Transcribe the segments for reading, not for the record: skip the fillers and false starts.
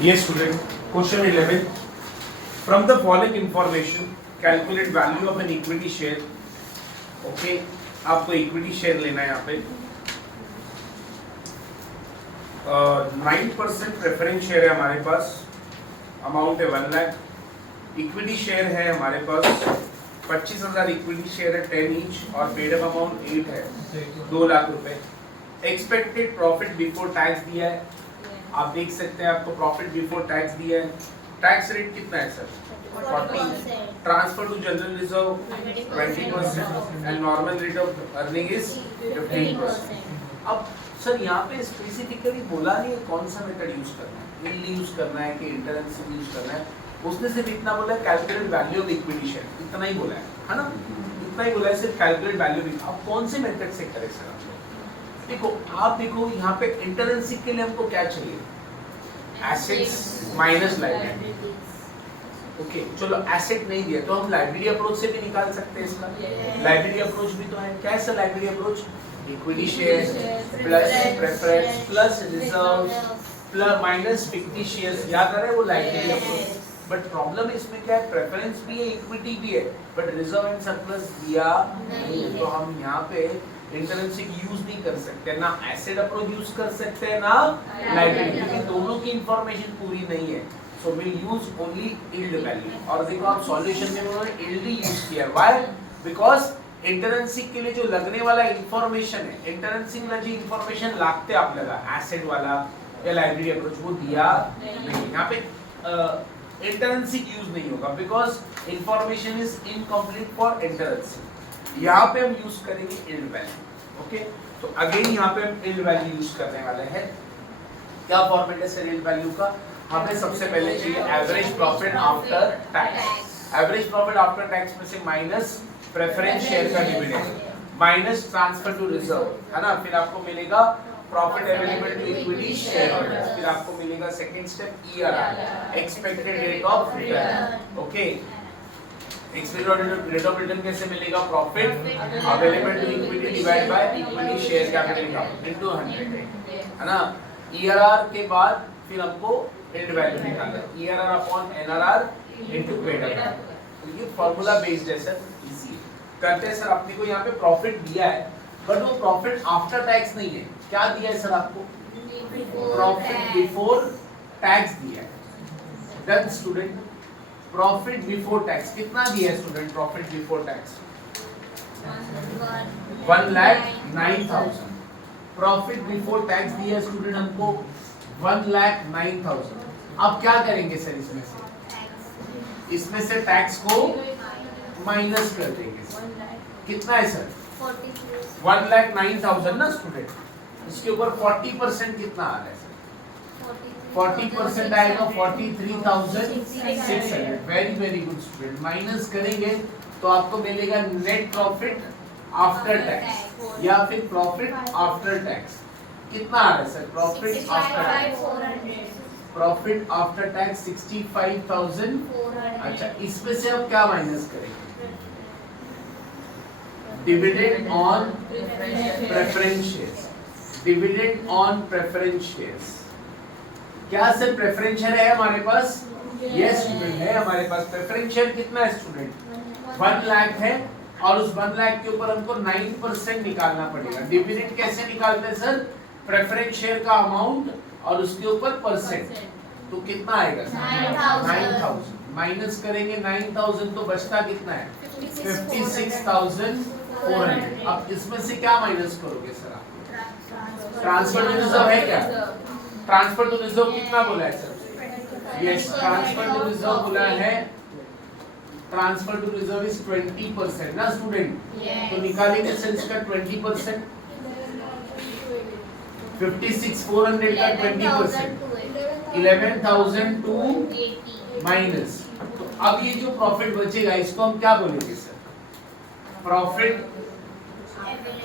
Yes, student. Question 11. From the following information, calculate value of an equity share. Okay, आपको equity share लेना है यहाँ पे 9% preference share है हमारे पास, अमाउंट है 1 लाख। इक्विटी शेयर है हमारे पास 25,000 इक्विटी शेयर है 10 ईच और पेड अप अमाउंट 8 है 2 लाख रुपए। एक्सपेक्टेड प्रॉफिट बिफोर टैक्स दिया है, आप देख सकते हैं आपको प्रॉफिट बिफोर टैक्स दिया है। टैक्स रेट कितना है sir? 40। Transfer to general reserve 20% and normal rate of earning is 15%। अब सर यहाँ पे स्पेसिफिकली बोला नहीं है कौन सा मेथड यूज करना है, यील्ड यूज करना है कि इंटरेंस यूज करना है। उसने सिर्फ इतना बोला है calculate value of equity share, इतना ही बोला है ना, इतना ही बोला है सिर्फ कैलकुलेट वैल्यू। अब कौन से मेथड से करें सर आप लोग? देखो आप देखो यहाँ पे इंटरेंसिक के लिए हमको क्या चाहिए? Assets minus liability. ओके चलो एसेट नहीं दिया तो हम लायबिलिटी अप्रोच से भी निकाल सकते हैं इसका। लायबिलिटी अप्रोच भी तो है, कैसा liability approach? Equity share plus preference plus reserve plus minus fictitious shares, याद आ रहा है वो लायबिलिटी अप्रोच। बट प्रॉब्लम इसमें क्या है, प्रेफरेंस भी है इक्विटी भी है बट रिजर्व एंड सरप्लस दिया नहीं है, तो हम यहाँ पे इंटरेंसिक यूज नहीं कर सकते, ना एसेट अप्रोच यूज कर सकते हैं ना लायबिलिटी, क्योंकि दोनों की इंफॉर्मेशन पूरी नहीं है। So will use only yield value. और देखो आप सॉल्यूशन में उन्होंने यील्ड ही यूज किया, व्हाई? बिकॉज इंटरेंसिक के लिए जो लगने वाला इंफॉर्मेशन है, इंटरेंसिक में जो इंफॉर्मेशन लागते आपल्याला एसेट वाला या लायबिलिटी अप्रोच वो दिया नहीं। यहाँ पे इंटरेंसिक यूज नहीं होगा because information is incomplete for intrinsic. यहाँ पे हम यूज करेंगे यील्ड वैल्यू। ओके तो अगेन यहाँ पे हम यील्ड वैल्यू यूज करने वाले हैं। क्या फॉर्मेट है सर यील्ड वैल्यू का? हमें सबसे पहले चाहिए average profit after tax. Average profit after tax में से माइनस प्रेफरेंस शेयर का dividend minus transfer to reserve, है ना, फिर आपको मिलेगा profit available to equity share holders, फिर आपको मिलेगा second step ERR expected rate of return. Okay expected rate of return कैसे मिलेगा? Profit available to equity divide by equity share capital का इनटू 100, है ना। ईआरआर के बाद फिर हमको यील्ड वैल्यू निकालना है, ERR upon NRR into paid up. तो ये फार्मूला बेस्ड है सर, इजी करते हैं सर। अपने को यहाँ पे प्रॉफिट दिया है बट वो प्रॉफिट आफ्टर टैक्स नहीं है, क्या दिया है सर आपको? प्रॉफिट बिफोर टैक्स दिया है। Done student. Profit before tax कितना दिया है student? Profit before tax 1,09,000। Profit before tax दिया है स्टूडेंट हमको 1,09,000। अब क्या करेंगे सर इसमें से? इसमें से टैक्स को माइनस कर देंगे। कितना है सर? 1,09,000 ना स्टूडेंट, इसके ऊपर 40% कितना आ रहा है सर? 40% आएगा 43,600। Very very good student. Minus करेंगे तो आपको मिलेगा नेट प्रॉफिट आफ्टर टैक्स या फिर प्रॉफिट आफ्टर टैक्स। कितना आ रहा है sir? Profit after tax, profit after tax 65,000। अच्छा इसमें से अब क्या माइनस करेंगे? Dividend on preference shares, dividend on preference shares. क्या सर प्रेफरेंस शेयर है हमारे पास? यस स्टूडेंट है हमारे पास। प्रेफरेंस शेयर कितना है स्टूडेंट? 1 लाख है और उस 1 लाख के ऊपर हमको 9% निकालना पड़ेगा। डिविडेंड कैसे निकालते हैं सर? प्रेफरेंस शेयर का अमाउंट और उसके ऊपर परसेंट, तो कितना आएगा सर? 9,000। माइनस करेंगे 9,000 तो बचता कितना है? 56,400। अब इसमें से क्या माइनस करोगे सर आप? ट्रांसफर टू रिजर्व है क्या? ट्रांसफर टू रिजर्व कितना बोला है sir? Yes transfer to reserve बोला है। ट्रांसफर टू रिजर्व इज 20% ना स्टूडेंट, तो निकालेंगे सर इसका 20%। 56,400 का 20% 11,280 माइनस। तो अब ये जो प्रॉफिट बचेगा इसको हम क्या बोलेंगे sir? Profit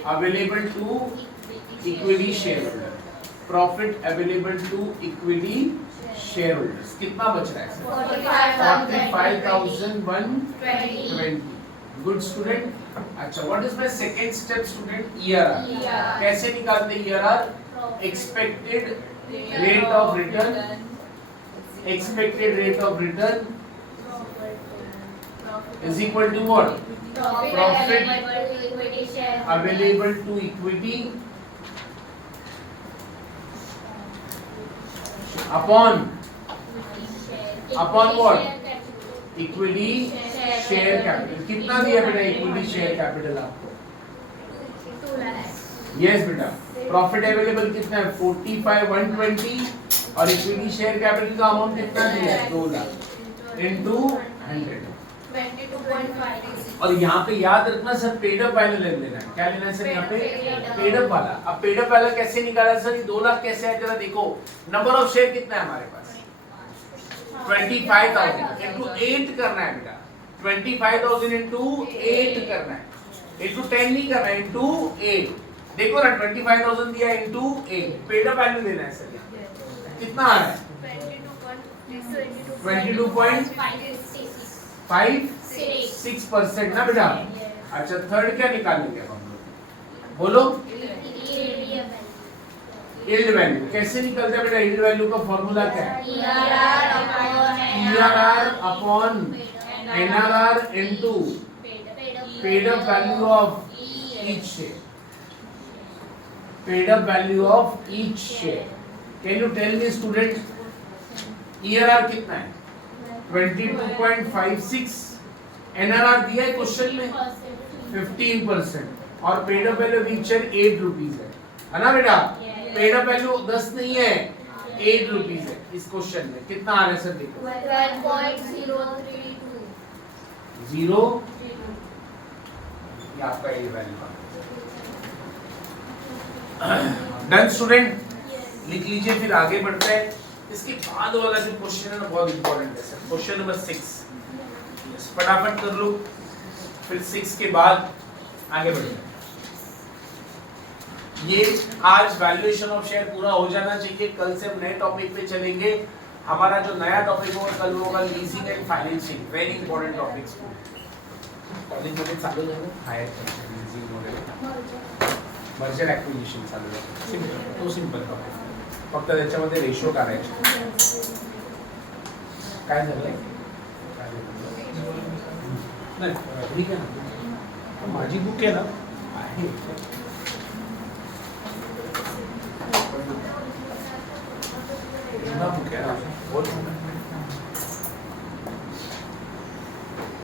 available to equity share holder. Profit available to equity share holders कितना बच रहा है सर? 45,120। Good student. अच्छा what is my second step student? ERR. कैसे निकालते हैं ERR? Expected rate of return expected rate of return is equal to what? Profit available to equity upon what? Equity share capital. कितना दिया बेटा equity share capital आपको? 2 lakhs. Yes बेटा. Profit available कितना है? 45 120 और equity share capital का amount कितना दिया है? 2 लाख into 100. 22.5. और यहाँ पे याद रखना सर पेड अप वाला ले लेना है। क्या लेना है सर यहाँ पे? पेड अप वाला। अब पेड अप वाला कैसे निकाला सर? ये 2 लाख कैसे आया जरा देखो। नंबर ऑफ शेयर कितना है हमारे पास? 25,000 into 8 करना है बेटा। 25,000 into 8 करना है। into 10 नहीं करना है, into 8। देखो ना 25,000 दिया into 8। पेड अप वैल्यू देना है सर यहाँ। कितना आ रहा है? 22.56% ना बेटा। अच्छा थर्ड क्या निकालेंगे हम लोग? बोलो। यील्ड वैल्यू कैसे निकलता है बेटा? यील्ड वैल्यू का फॉर्मूला क्या है? ERR upon NRR into paid up value of each share. Paid up value of each share. Can you tell me student ERR कितना है? 22.56। NRR दिया है क्वेश्चन में 15% और paid up value each share 8 rupees है ना बेटा? पेड अप वैल्यू 10 नहीं है, 8 रुपीस है। इस क्वेश्चन में कितना आ रहा है सर देखो? 12.032 0 ये आपका ये वैल्यू। डन स्टूडेंट, लिख लीजिए फिर आगे बढ़ते हैं। इसके बाद वाला जो क्वेश्चन है ना बहुत इंपॉर्टेंट है सर। क्वेश्चन नंबर 6 फटाफट कर लो, फिर 6 के बाद आगे बढ़ते हैं। ये आज वैल्यूएशन ऑफ शेयर पूरा हो जाना चाहिए। कल से हम नए टॉपिक पे चलेंगे। हमारा जो नया टॉपिक होगा कल होगा leasing and financing. Very important topics college मध्ये चालू झालं। हायर लीजिंग वगैरे मर्जर ॲक्विजिशन चालू झालं। सिंपल, तो सिंपल टॉपिक, फक्त त्याच्यामध्ये रेशो काढायचे। काय झालंय? नाही ठीक आहे ना, माझी बुक आहे ना आहे